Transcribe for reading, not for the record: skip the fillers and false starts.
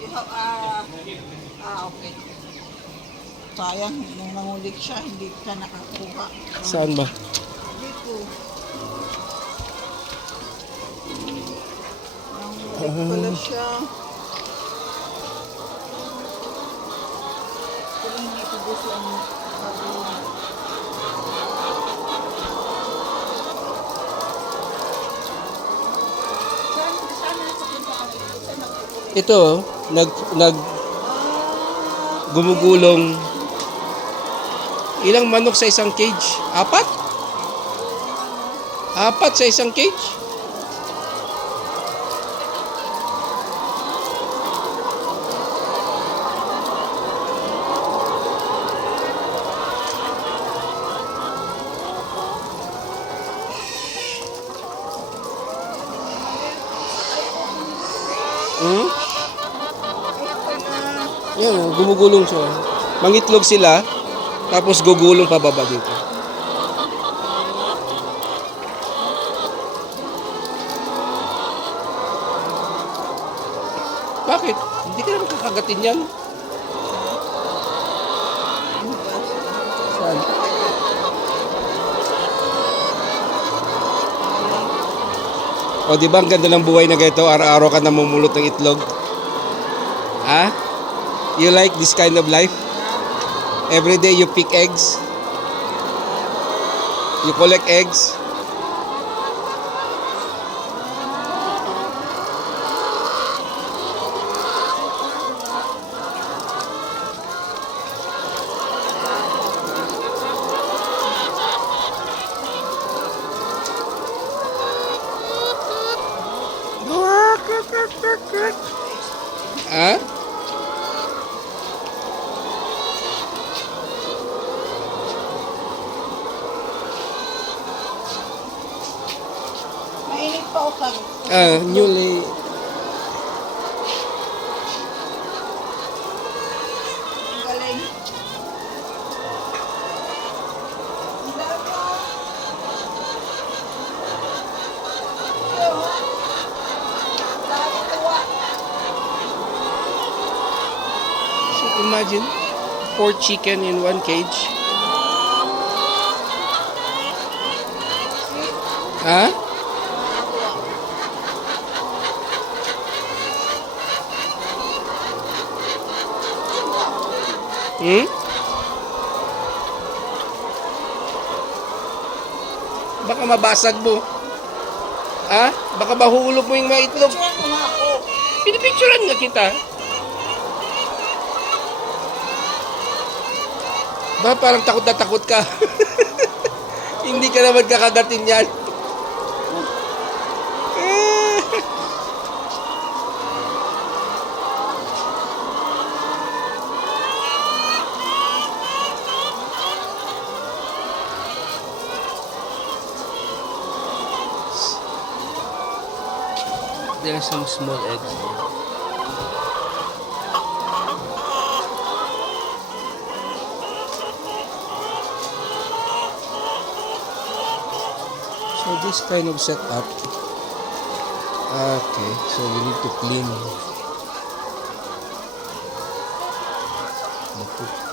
You have, okay. Sayang, nung nangulit siya, hindi ka nakakuha. Saan ba? Dito. Nangulit pala siya. Pero hindi ko gusto ang pag-uwi. Ito, nag gumugulong. Ilang manok sa isang cage? 4? 4 sa isang cage? Hmm? Yan, gumugulong siya. Mangitlog sila, tapos gugulong pababa dito. Bakit? Hindi ka naman kakagatin yan. Saan? O, di ba ang ganda ng buhay na ganito? Araw-araw ka namumulot ng itlog. Ha? You like this kind of life? Every day you pick eggs? You collect eggs? Ha? Mainit pa o pag... Newly. Ang galing. Ang dami o. Dami tuwa. So imagine 4 chicken in 1 cage. Ha? Hmm? Baka mabasag mo. Ha? Baka mahulog mo yung mga itlog. Picturean mo nga ako. Pinipicturean nga kita. Ba, parang takot na takot ka. Hindi ka naman kakagatin yan. There are some small eggs there. So this kind of setup. Okay, so you need to clean the poop.